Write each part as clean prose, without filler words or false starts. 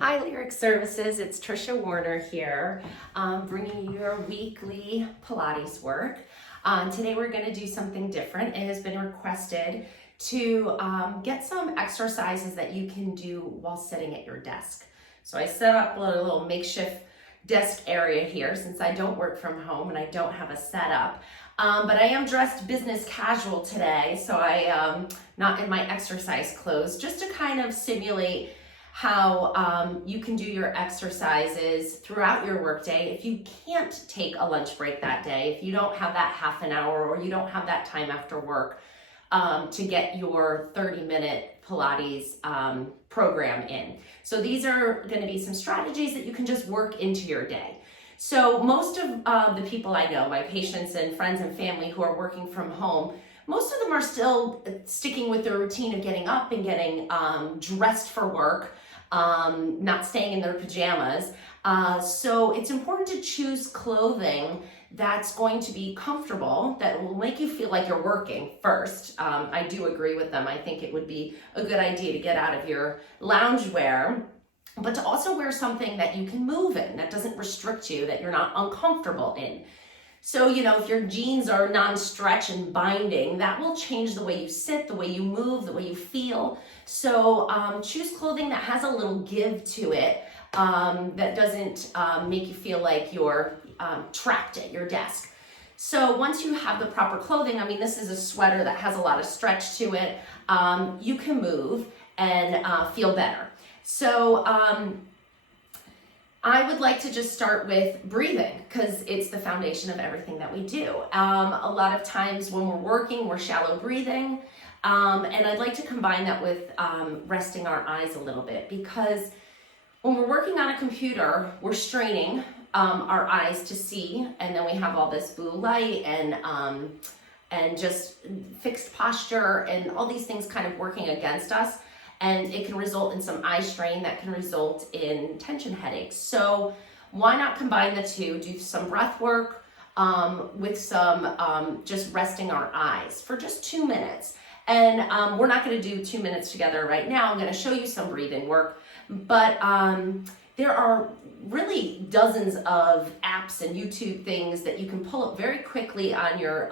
Hi Lyric Services, it's Trisha Warner here, bringing you your weekly Pilates work. Today we're going to do something different. It has been requested to get some exercises that you can do while sitting at your desk. So I set up a little makeshift desk area here since I don't work from home and I don't have a setup. But I am dressed business casual today, so I not in my exercise clothes, just to kind of simulate how you can do your exercises throughout your workday. If you can't take a lunch break that day, if you don't have that half an hour or you don't have that time after work to get your 30-minute Pilates program in. So these are going to be some strategies that you can just work into your day. So most of the people I know, my patients and friends and family who are working from home, most of them are still sticking with their routine of getting up and getting dressed for work, not staying in their pajamas. So it's important to choose clothing that's going to be comfortable, that will make you feel like you're working first. I do agree with them. I think it would be a good idea to get out of your loungewear, but to also wear something that you can move in, that doesn't restrict you, that you're not uncomfortable in. So, if your jeans are non-stretch and binding, that will change the way you sit, the way you move, the way you feel. So choose clothing that has a little give to it, that doesn't make you feel like you're trapped at your desk. So once you have the proper clothing, this is a sweater that has a lot of stretch to it, you can move and feel better. So I would like to just start with breathing because it's the foundation of everything that we do. A lot of times when we're working, we're shallow breathing. And I'd like to combine that with resting our eyes a little bit, because when we're working on a computer, we're straining our eyes to see, and then we have all this blue light and just fixed posture and all these things kind of working against us. And it can result in some eye strain that can result in tension headaches. So why not combine the two, do some breath work with some just resting our eyes for just 2 minutes. And we're not gonna do 2 minutes together right now. I'm gonna show you some breathing work, but there are really dozens of apps and YouTube things that you can pull up very quickly on your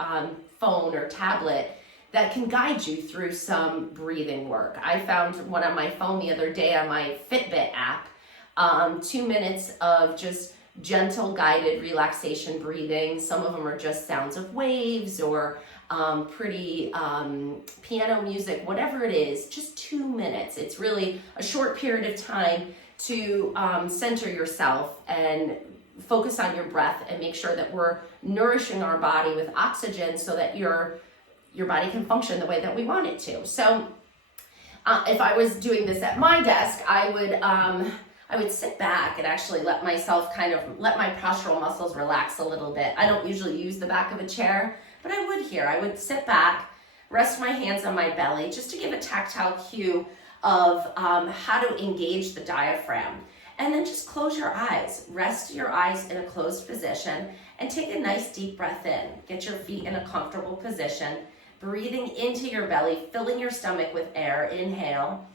phone or tablet that can guide you through some breathing work. I found one on my phone the other day on my Fitbit app, 2 minutes of just gentle guided relaxation breathing. Some of them are just sounds of waves or pretty piano music, whatever it is, just 2 minutes. It's really a short period of time to center yourself and focus on your breath and make sure that we're nourishing our body with oxygen so that your body can function the way that we want it to. So if I was doing this at my desk, I would sit back and actually let myself let my postural muscles relax a little bit. I don't usually use the back of a chair, but I would here. I would sit back, rest my hands on my belly, just to give a tactile cue of how to engage the diaphragm. And then just close your eyes. Rest your eyes in a closed position and take a nice deep breath in. Get your feet in a comfortable position. Breathing into your belly, filling your stomach with air. Inhale.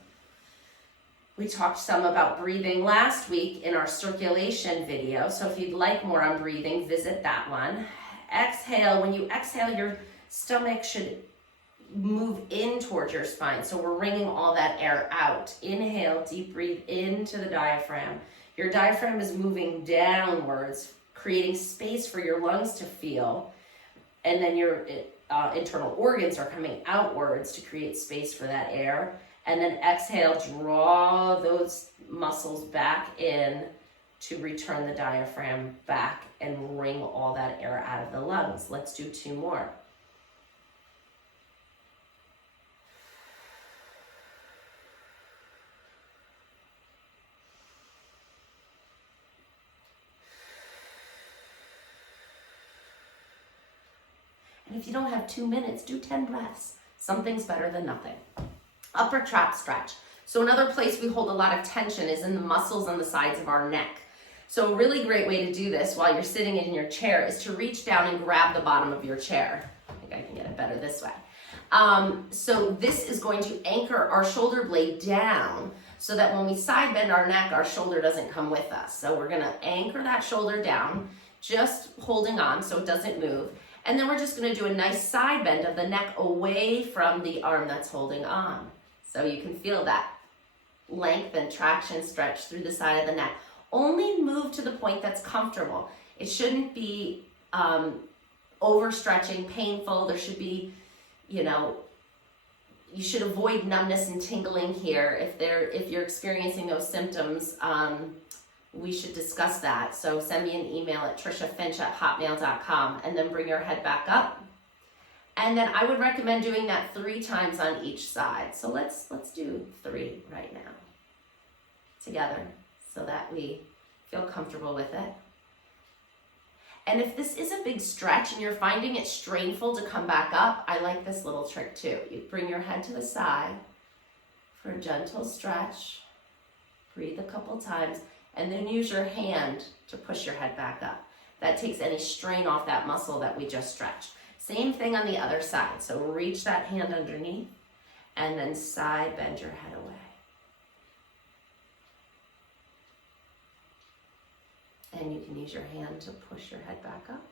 We talked some about breathing last week in our circulation video, so if you'd like more on breathing, visit that one. Exhale. When you exhale, your stomach should move in towards your spine, so we're wringing all that air out. Inhale, deep breathe into the diaphragm. Your diaphragm is moving downwards, creating space for your lungs to feel, and then your internal organs are coming outwards to create space for that air. And then exhale, draw those muscles back in to return the diaphragm back and wring all that air out of the lungs. Let's do 2 more. And if you don't have 2 minutes, do 10 breaths. Something's better than nothing. Upper trap stretch. So another place we hold a lot of tension is in the muscles on the sides of our neck. So a really great way to do this while you're sitting in your chair is to reach down and grab the bottom of your chair. I think I can get it better this way. So this is going to anchor our shoulder blade down so that when we side bend our neck, our shoulder doesn't come with us. So we're gonna anchor that shoulder down, just holding on so it doesn't move. And then we're just gonna do a nice side bend of the neck away from the arm that's holding on. So you can feel that length and traction stretch through the side of the neck. Only move to the point that's comfortable. It shouldn't be overstretching, painful. There should be, you know, you should avoid numbness and tingling here. If you're experiencing those symptoms, we should discuss that. So send me an email at trishafinch@hotmail.com and then bring your head back up. And then I would recommend doing that 3 times on each side. So let's do 3 right now together so that we feel comfortable with it. And if this is a big stretch and you're finding it strainful to come back up, I like this little trick too. You bring your head to the side for a gentle stretch, breathe a couple times, and then use your hand to push your head back up. That takes any strain off that muscle that we just stretched. Same thing on the other side. So reach that hand underneath and then side bend your head away. And you can use your hand to push your head back up.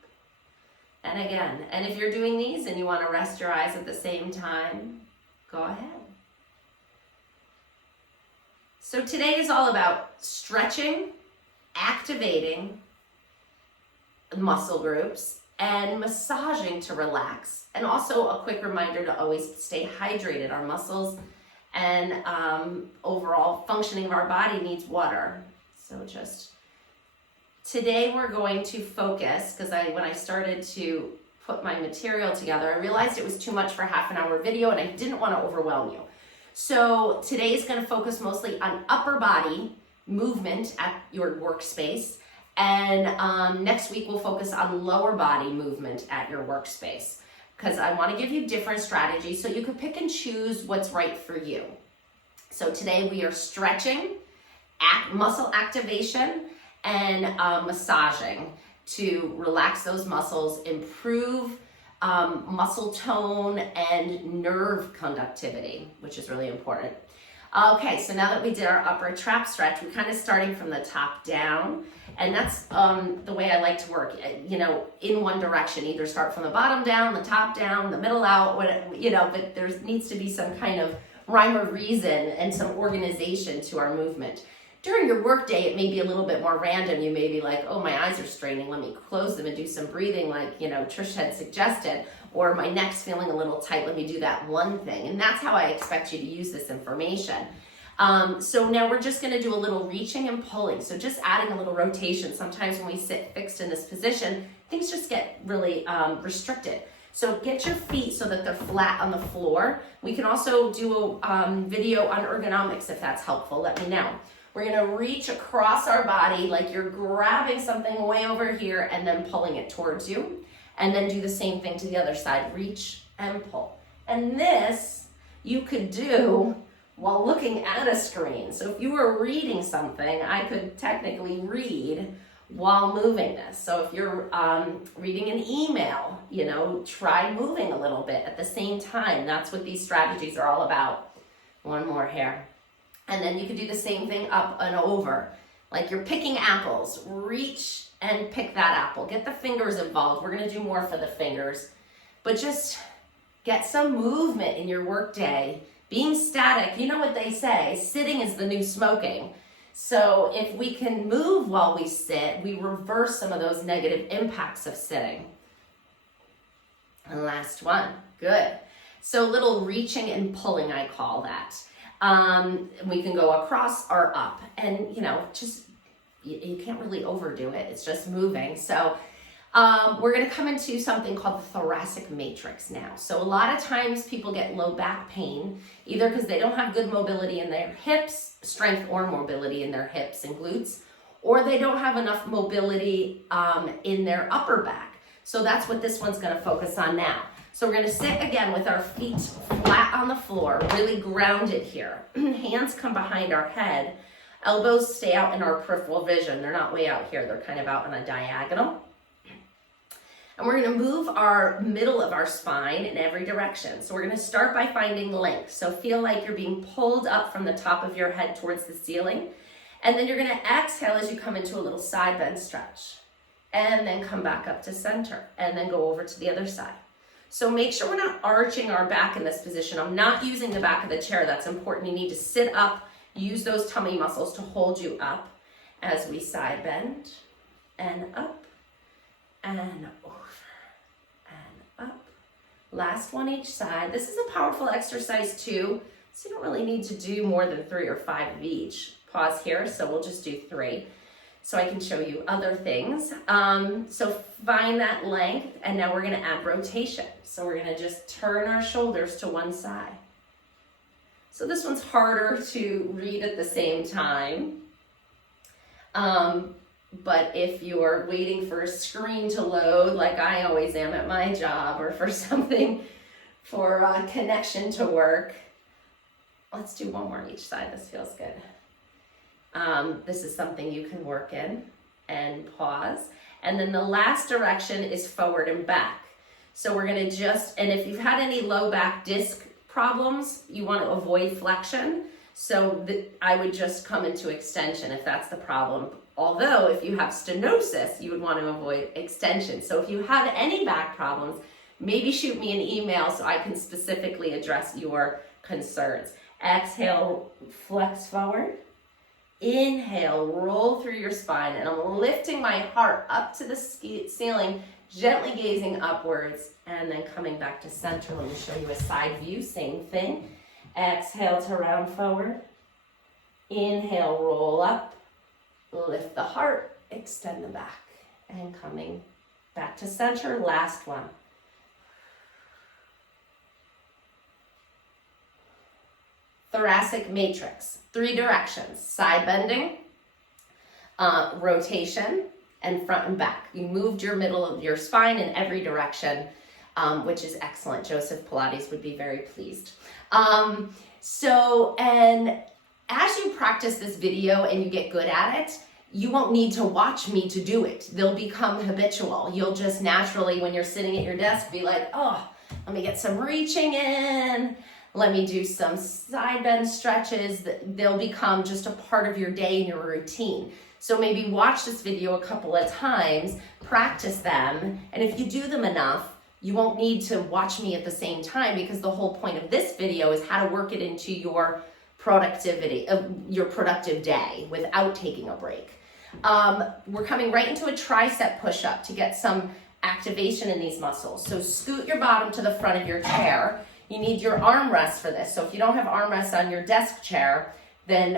And again, and if you're doing these and you want to rest your eyes at the same time, go ahead. So today is all about stretching, activating muscle groups, and massaging to relax. And also a quick reminder to always stay hydrated. Our muscles and overall functioning of our body needs water. So just today we're going to focus, because when I started to put my material together, I realized it was too much for half an hour video and I didn't want to overwhelm you. So today is going to focus mostly on upper body movement at your workspace. And next week we'll focus on lower body movement at your workspace, because I want to give you different strategies so you can pick and choose what's right for you. So today we are stretching, muscle activation, and massaging to relax those muscles, improve muscle tone and nerve conductivity, which is really important. Okay, so now that we did our upper trap stretch, we're kind of starting from the top down, and that's the way I like to work, you know, in one direction. Either start from the bottom down, the top down, the middle out, whatever, you know, but there needs to be some kind of rhyme or reason and some organization to our movement. During your work day, it may be a little bit more random. You may be like, oh, my eyes are straining. Let me close them and do some breathing like, you know, Trish had suggested. Or my neck's feeling a little tight. Let me do that one thing. And that's how I expect you to use this information. So now we're just going to do a little reaching and pulling. So just adding a little rotation. Sometimes when we sit fixed in this position, things just get really restricted. So get your feet so that they're flat on the floor. We can also do a video on ergonomics if that's helpful. Let me know. We're going to reach across our body like you're grabbing something way over here and then pulling it towards you. And then do the same thing to the other side. Reach and pull. And this you could do while looking at a screen. So if you were reading something, I could technically read while moving this. So if you're reading an email, you know, try moving a little bit at the same time. That's what these strategies are all about. One more here. And then you could do the same thing up and over. Like you're picking apples. Reach and pick that apple. Get the fingers involved. We're going to do more for the fingers. But just get some movement in your workday. Being static, you know what they say, sitting is the new smoking. So if we can move while we sit, we reverse some of those negative impacts of sitting. And last one. Good. So little reaching and pulling, I call that. We can go across or up, and you know, just you can't really overdo it. It's just moving. So we're going to come into something called the thoracic matrix now. So a lot of times people get low back pain, either because they don't have good mobility in their hips, strength or mobility in their hips and glutes, or they don't have enough mobility in their upper back. So that's what this one's going to focus on now. So we're going to sit again with our feet flat on the floor, really grounded here. Hands come behind our head. Elbows stay out in our peripheral vision. They're not way out here. They're kind of out on a diagonal. And we're gonna move our middle of our spine in every direction. So we're gonna start by finding length. So feel like you're being pulled up from the top of your head towards the ceiling. And then you're gonna exhale as you come into a little side bend stretch. And then come back up to center. And then go over to the other side. So make sure we're not arching our back in this position. I'm not using the back of the chair. That's important. You need to sit up, use those tummy muscles to hold you up as we side bend and up and over. Up. Last one each side. This is a powerful exercise too, so you don't really need to do more than 3 or 5 of each. Pause here, so we'll just do 3 so I can show you other things. So find that length, and now we're gonna add rotation. So we're gonna just turn our shoulders to one side. So this one's harder to read at the same time. But if you're waiting for a screen to load, like I always am at my job, or for something, for a connection to work, let's do 1 more each side. This feels good. This is something you can work in and pause. And then the last direction is forward and back. So we're gonna and if you've had any low back disc problems, you wanna avoid flexion. So I would just come into extension if that's the problem. Although if you have stenosis, you would want to avoid extension. So if you have any back problems, maybe shoot me an email so I can specifically address your concerns. Exhale, flex forward. Inhale, roll through your spine, and I'm lifting my heart up to the ceiling, gently gazing upwards, and then coming back to center. Let me show you a side view, same thing. Exhale to round forward. Inhale, roll up. Lift the heart, extend the back, and coming back to center. Last one. Thoracic matrix, 3 directions: side bending, rotation, and front and back. You moved your middle of your spine in every direction, which is excellent. Joseph Pilates would be very pleased. And as you practice this video and you get good at it, you won't need to watch me to do it. They'll become habitual. You'll just naturally, when you're sitting at your desk, be like, oh, let me get some reaching in. Let me do some side bend stretches. They'll become just a part of your day and your routine. So maybe watch this video a couple of times, practice them, and if you do them enough, you won't need to watch me at the same time, because the whole point of this video is how to work it into your productivity, your productive day without taking a break. We're coming right into a tricep push-up to get some activation in these muscles. So scoot your bottom to the front of your chair. You need your armrest for this. So if you don't have armrests on your desk chair, then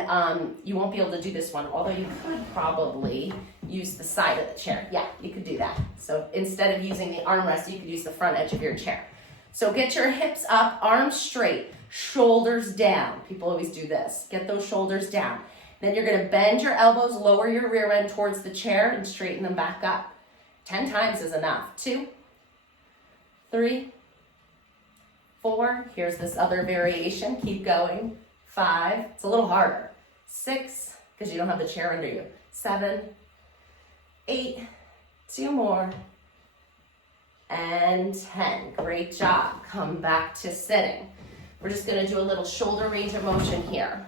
you won't be able to do this one, although you could probably use the side of the chair. Yeah, you could do that. So instead of using the armrest, you could use the front edge of your chair. So get your hips up, arms straight, shoulders down. People always do this. Get those shoulders down. Then you're gonna bend your elbows, lower your rear end towards the chair, and straighten them back up. 10 times is enough. 2, 3, 4. Here's this other variation. Keep going. 5. It's a little harder. 6, because you don't have the chair under you. 7, 8. 2 more. And 10. Great job. Come back to sitting. We're just going to do a little shoulder range of motion here.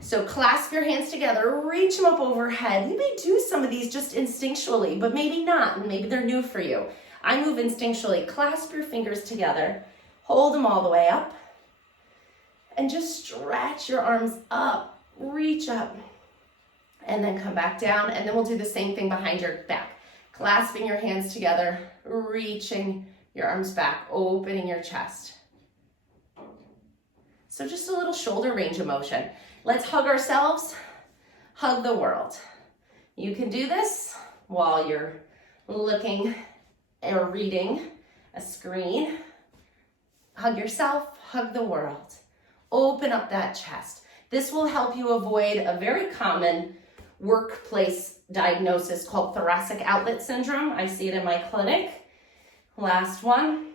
So clasp your hands together, reach them up overhead. You may do some of these just instinctually, but maybe not, and maybe they're new for you. I move instinctually. Clasp your fingers together, hold them all the way up, and just stretch your arms up, reach up, and then come back down, and then we'll do the same thing behind your back. Clasping your hands together, reaching your arms back, opening your chest. So just a little shoulder range of motion. Let's hug ourselves, hug the world. You can do this while you're looking or reading a screen. Hug yourself, hug the world. Open up that chest. This will help you avoid a very common workplace diagnosis called thoracic outlet syndrome. I see it in my clinic. Last one,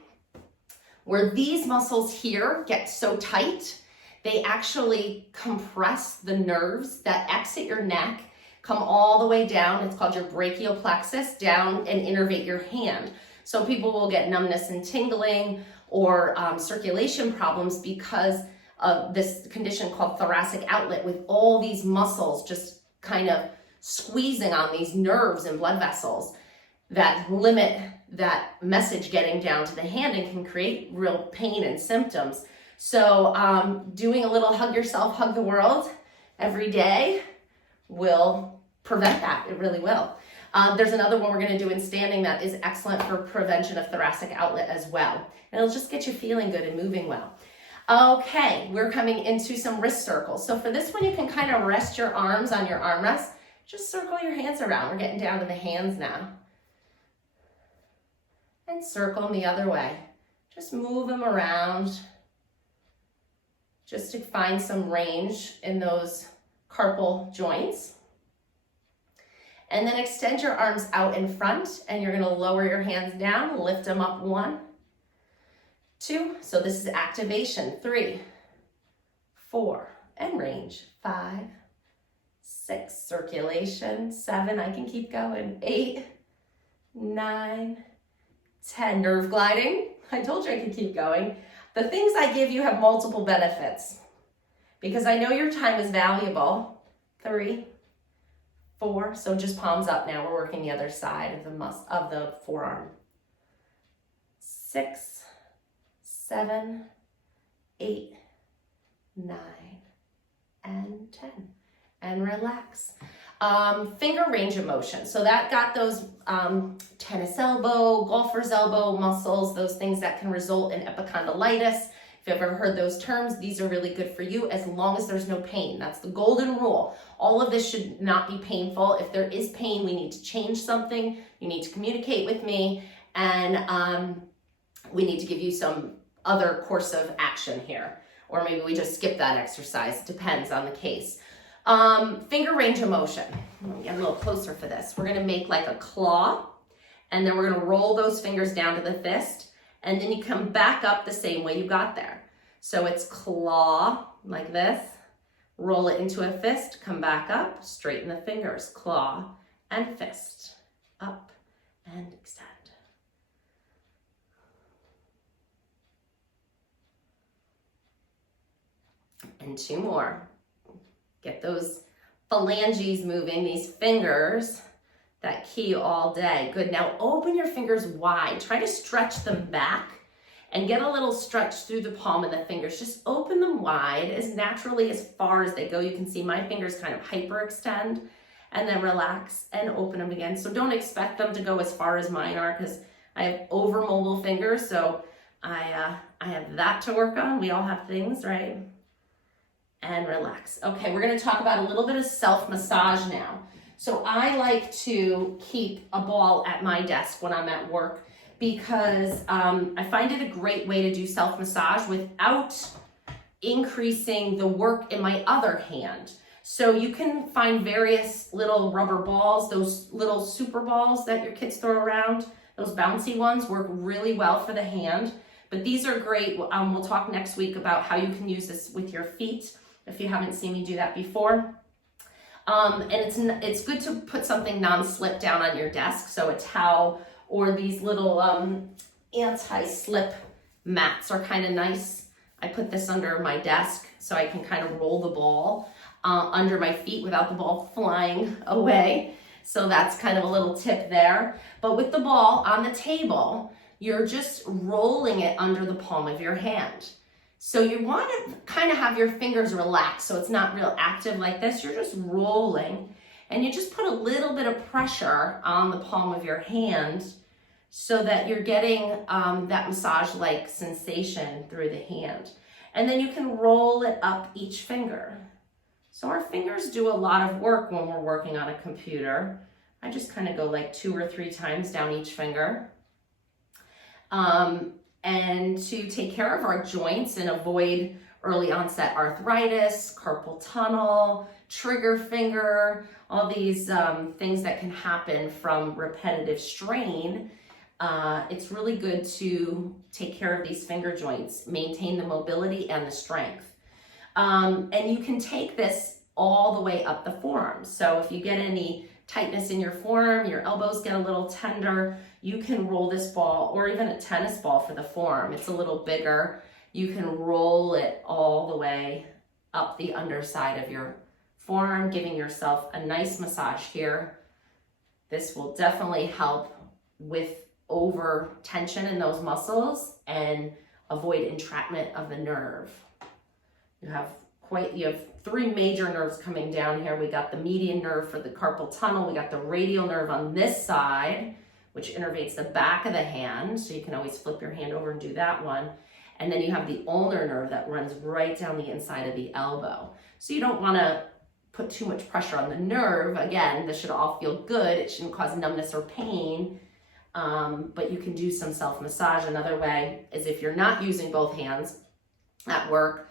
where these muscles here get so tight, they actually compress the nerves that exit your neck, come all the way down. It's called your brachial plexus, down and innervate your hand. So people will get numbness and tingling or circulation problems because of this condition called thoracic outlet, with all these muscles just kind of squeezing on these nerves and blood vessels that limit that message getting down to the hand and can create real pain and symptoms. So doing a little hug yourself, hug the world every day will prevent that. It really will. There's another one we're going to do in standing that is excellent for prevention of thoracic outlet as well. And it'll just get you feeling good and moving well. Okay, we're coming into some wrist circles. So for this one, you can kind of rest your arms on your armrest. Just circle your hands around. We're getting down to the hands now. And circle them the other way. Just move them around just to find some range in those carpal joints. And then extend your arms out in front, and you're gonna lower your hands down, lift them up, 1, 2. So this is activation, 3, 4, and range, 5, 6, circulation, 7, I can keep going, 8, 9, 10, nerve gliding. I told you I could keep going. The things I give you have multiple benefits because I know your time is valuable. 3, 4, so just palms up now. We're working the other side of the forearm. 6, 7, 8, 9, and 10. And relax. Finger range of motion. So that got those tennis elbow, golfer's elbow muscles, those things that can result in epicondylitis. If you've ever heard those terms, these are really good for you as long as there's no pain. That's the golden rule. All of this should not be painful. If there is pain, we need to change something. You need to communicate with me, and we need to give you some other course of action here. Or maybe we just skip that exercise. It depends on the case. Finger range of motion. Let me get a little closer for this. We're gonna make like a claw, and then we're gonna roll those fingers down to the fist, and then you come back up the same way you got there. So it's claw, like this, roll it into a fist, come back up, straighten the fingers, claw and fist, up and extend. And 2 more. Get those phalanges moving, these fingers that key all day. Good, now open your fingers wide. Try to stretch them back and get a little stretch through the palm of the fingers. Just open them wide as naturally as far as they go. You can see my fingers kind of hyperextend, and then relax and open them again. So don't expect them to go as far as mine are because I have over mobile fingers. So I have that to work on. We all have things, right? And relax. Okay, we're gonna talk about a little bit of self-massage now. So I like to keep a ball at my desk when I'm at work because I find it a great way to do self-massage without increasing the work in my other hand. So you can find various little rubber balls, those little super balls that your kids throw around, those bouncy ones work really well for the hand. But these are great. We'll talk next week about how you can use this with your feet if you haven't seen me do that before. And it's good to put something non-slip down on your desk, so a towel or these little anti-slip mats are kind of nice. I put this under my desk so I can kind of roll the ball under my feet without the ball flying away. So that's kind of a little tip there. But with the ball on the table, you're just rolling it under the palm of your hand. So you want to kind of have your fingers relaxed so it's not real active like this. You're just rolling, and you just put a little bit of pressure on the palm of your hand so that you're getting that massage-like sensation through the hand. And then you can roll it up each finger. So our fingers do a lot of work when we're working on a computer. I just kind of go like 2 or 3 times down each finger. And to take care of our joints and avoid early onset arthritis, carpal tunnel, trigger finger, all these things that can happen from repetitive strain, it's really good to take care of these finger joints, maintain the mobility and the strength. And you can take this all the way up the forearm. So if you get any tightness in your forearm, your elbows get a little tender, you can roll this ball, or even a tennis ball for the forearm. It's a little bigger. You can roll it all the way up the underside of your forearm, giving yourself a nice massage here. This will definitely help with over tension in those muscles and avoid entrapment of the nerve. You have 3 major nerves coming down here. We got the median nerve for the carpal tunnel. We got the radial nerve on this side, which innervates the back of the hand. So you can always flip your hand over and do that one. And then you have the ulnar nerve that runs right down the inside of the elbow. So you don't want to put too much pressure on the nerve. Again, this should all feel good. It shouldn't cause numbness or pain. But you can do some self-massage. Another way is if you're not using both hands at work,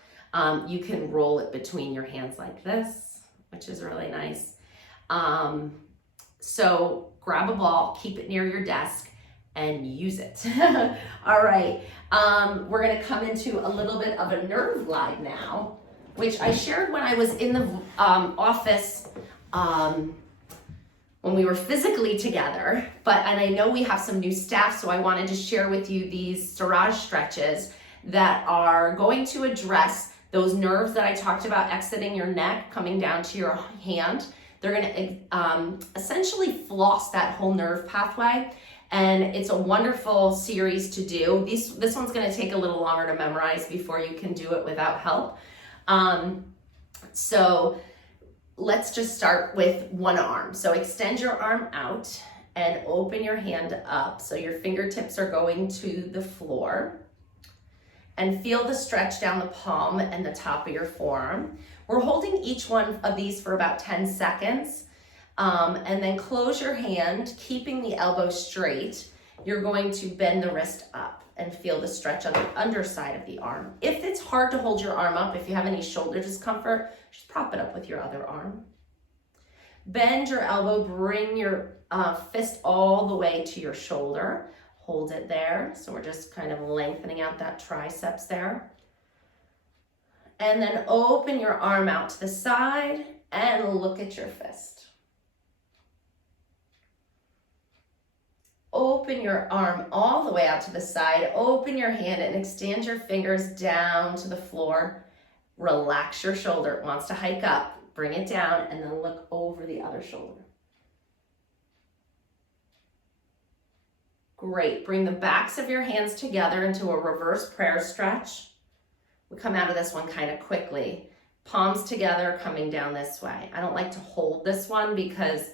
you can roll it between your hands like this, which is really nice. So grab a ball, keep it near your desk, and use it. All right, we're gonna come into a little bit of a nerve glide now, which I shared when I was in the office when we were physically together, and I know we have some new staff, so I wanted to share with you these Siraj stretches that are going to address those nerves that I talked about exiting your neck, coming down to your hand. They're gonna essentially floss that whole nerve pathway, and it's a wonderful series to do. This one's gonna take a little longer to memorize before you can do it without help. So let's just start with one arm. So extend your arm out and open your hand up so your fingertips are going to the floor. And feel the stretch down the palm and the top of your forearm. We're holding each one of these for about 10 seconds. And then close your hand, keeping the elbow straight. You're going to bend the wrist up and feel the stretch on the underside of the arm. If it's hard to hold your arm up, if you have any shoulder discomfort, just prop it up with your other arm. Bend your elbow, bring your fist all the way to your shoulder. Hold it there. So we're just kind of lengthening out that triceps there. And then open your arm out to the side and look at your fist. Open your arm all the way out to the side. Open your hand and extend your fingers down to the floor. Relax your shoulder. It wants to hike up. Bring it down and then look over the other shoulder. Great. Bring the backs of your hands together into a reverse prayer stretch. We come out of this one kind of quickly. Palms together, coming down this way. I don't like to hold this one because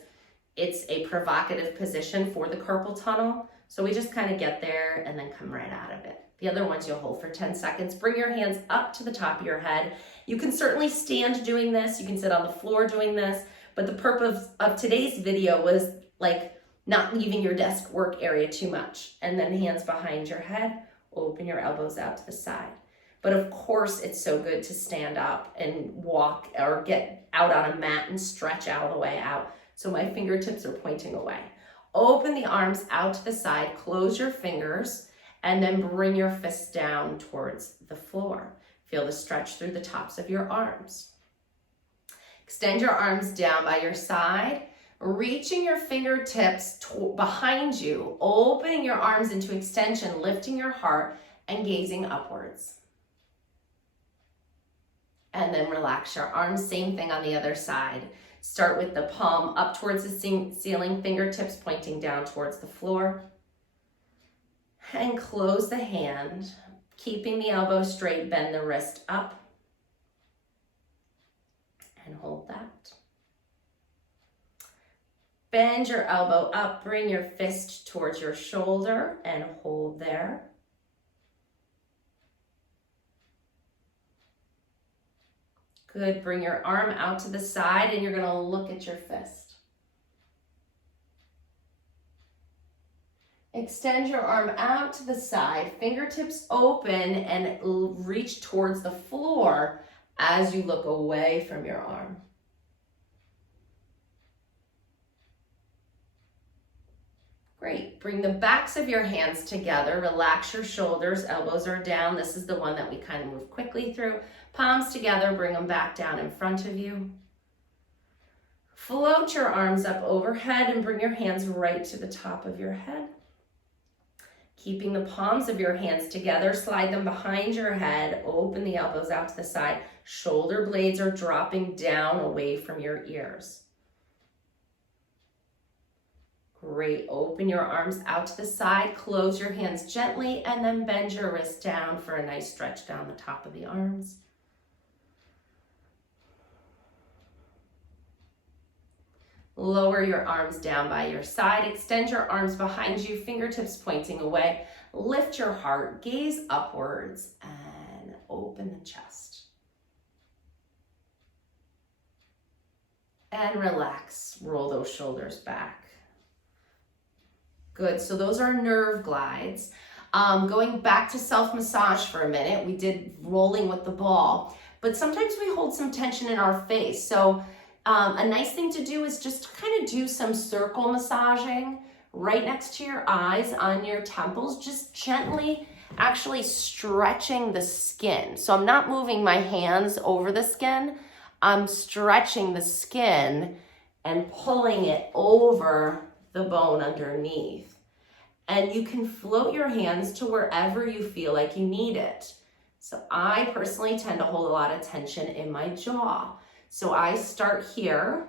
it's a provocative position for the carpal tunnel. So we just kind of get there and then come right out of it. The other ones you'll hold for 10 seconds. Bring your hands up to the top of your head. You can certainly stand doing this. You can sit on the floor doing this. But the purpose of today's video was like not leaving your desk work area too much. And then hands behind your head, open your elbows out to the side. But of course, it's so good to stand up and walk or get out on a mat and stretch all the way out. So my fingertips are pointing away. Open the arms out to the side, close your fingers, and then bring your fists down towards the floor. Feel the stretch through the tops of your arms. Extend your arms down by your side, reaching your fingertips behind you, opening your arms into extension, lifting your heart, and gazing upwards. And then relax your arms, same thing on the other side. Start with the palm up towards the ceiling, fingertips pointing down towards the floor. And close the hand, keeping the elbow straight, bend the wrist up. And hold that. Bend your elbow up, bring your fist towards your shoulder and hold there. Good, bring your arm out to the side and you're gonna look at your fist. Extend your arm out to the side, fingertips open and reach towards the floor as you look away from your arm. Great, bring the backs of your hands together, relax your shoulders, elbows are down. This is the one that we kind of move quickly through. Palms together, bring them back down in front of you. Float your arms up overhead and bring your hands right to the top of your head. Keeping the palms of your hands together, slide them behind your head, open the elbows out to the side. Shoulder blades are dropping down away from your ears. Great, open your arms out to the side, close your hands gently, and then bend your wrist down for a nice stretch down the top of the arms. Lower your arms down by your side, extend your arms behind you, fingertips pointing away. Lift your heart, gaze upwards, and open the chest. And relax, roll those shoulders back. Good, so those are nerve glides. Going back to self-massage for a minute, we did rolling with the ball, but sometimes we hold some tension in our face. So a nice thing to do is just kind of do some circle massaging right next to your eyes on your temples, just gently actually stretching the skin. So I'm not moving my hands over the skin, I'm stretching the skin and pulling it over the bone underneath. And you can float your hands to wherever you feel like you need it. So I personally tend to hold a lot of tension in my jaw. So I start here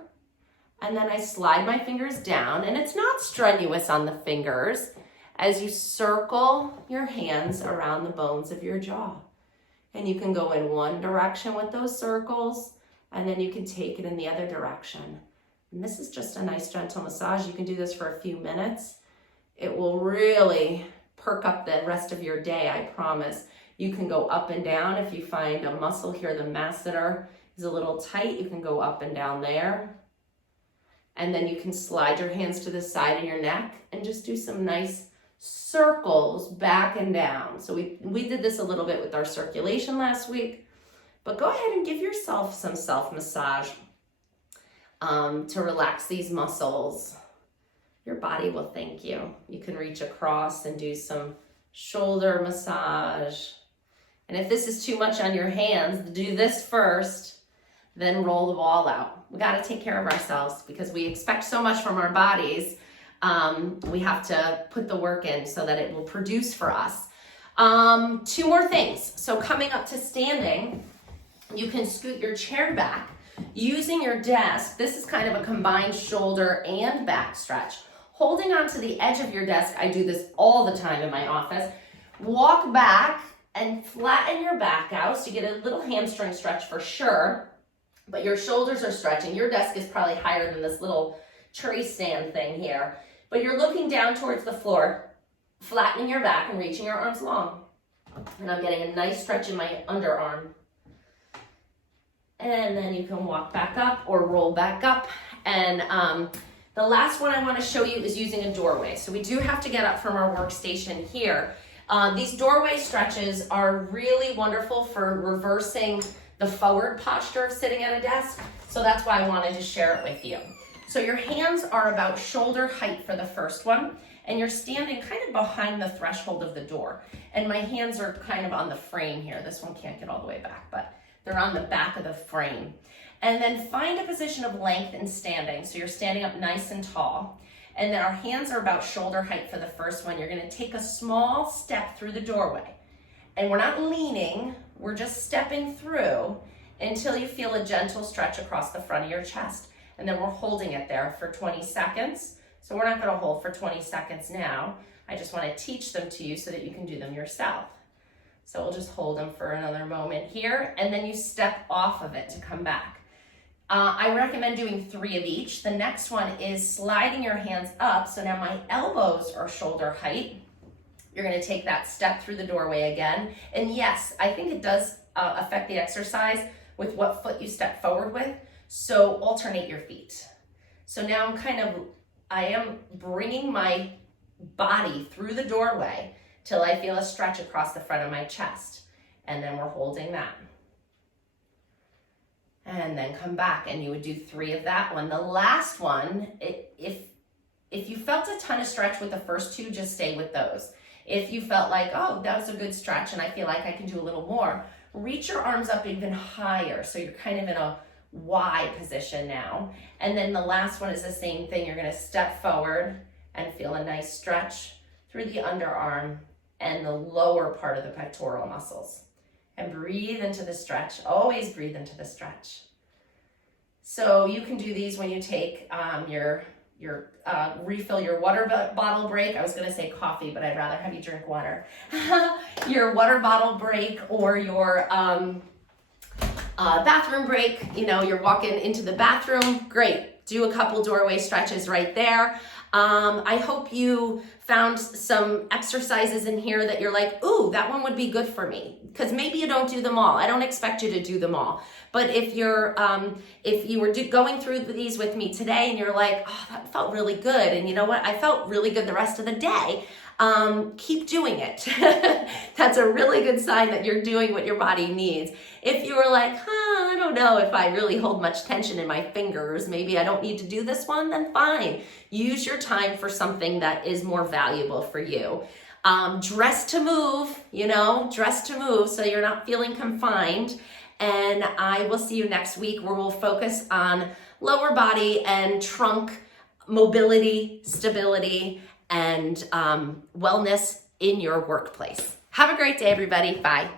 and then I slide my fingers down, and it's not strenuous on the fingers as you circle your hands around the bones of your jaw. And you can go in one direction with those circles, and then you can take it in the other direction. And this is just a nice gentle massage. You can do this for a few minutes. It will really perk up the rest of your day, I promise. You can go up and down if you find a muscle here, the masseter is a little tight, you can go up and down there. And then you can slide your hands to the side of your neck and just do some nice circles back and down. So we did this a little bit with our circulation last week, but go ahead and give yourself some self-massage to relax these muscles. Your body will thank you. You can reach across and do some shoulder massage. And if this is too much on your hands, do this first, then roll the ball out. We got to take care of ourselves because we expect so much from our bodies. We have to put the work in so that it will produce for us. Two more things. So coming up to standing, you can scoot your chair back using your desk. This is kind of a combined shoulder and back stretch. Holding onto the edge of your desk, I do this all the time in my office. Walk back and flatten your back out so you get a little hamstring stretch for sure, but your shoulders are stretching. Your desk is probably higher than this little tree stand thing here, but you're looking down towards the floor, flattening your back and reaching your arms long. And I'm getting a nice stretch in my underarm. And then you can walk back up or roll back up. And the last one I want to show you is using a doorway. So we do have to get up from our workstation here. These doorway stretches are really wonderful for reversing the forward posture of sitting at a desk. So that's why I wanted to share it with you. So your hands are about shoulder height for the first one, and you're standing kind of behind the threshold of the door. And my hands are kind of on the frame here. This one can't get all the way back, but they're on the back of the frame. And then find a position of length in standing. So you're standing up nice and tall. And then our hands are about shoulder height for the first one. You're gonna take a small step through the doorway. And we're not leaning, we're just stepping through until you feel a gentle stretch across the front of your chest. And then we're holding it there for 20 seconds. So we're not gonna hold for 20 seconds now. I just wanna teach them to you so that you can do them yourself. So we'll just hold them for another moment here, and then you step off of it to come back. I recommend doing 3 of each. The next one is sliding your hands up. So now my elbows are shoulder height. You're gonna take that step through the doorway again. And yes, I think it does affect the exercise with what foot you step forward with. So alternate your feet. So now I am bringing my body through the doorway till I feel a stretch across the front of my chest. And then we're holding that. And then come back, and you would do 3 of that one. The last one, if you felt a ton of stretch with the first 2, just stay with those. If you felt like, oh, that was a good stretch and I feel like I can do a little more, reach your arms up even higher. So you're kind of in a Y position now. And then the last one is the same thing. You're gonna step forward and feel a nice stretch through the underarm and the lower part of the pectoral muscles. And breathe into the stretch. Always breathe into the stretch. So you can do these when you take refill your water bottle break. I was gonna say coffee, but I'd rather have you drink water. Your water bottle break, or your bathroom break. You know, you're walking into the bathroom, great. Do a couple doorway stretches right there. I hope you found some exercises in here that you're like, ooh, that one would be good for me. Because maybe you don't do them all. I don't expect you to do them all. But if you were going through these with me today and you're like, oh, that felt really good. And you know what? I felt really good the rest of the day. Keep doing it. That's a really good sign that you're doing what your body needs. If you were like, I don't know if I really hold much tension in my fingers, maybe I don't need to do this one, then fine. Use your time for something that is more valuable for you. Dress to move, dress to move so you're not feeling confined. And I will see you next week, where we'll focus on lower body and trunk mobility, stability, and wellness in your workplace. Have a great day, everybody. Bye.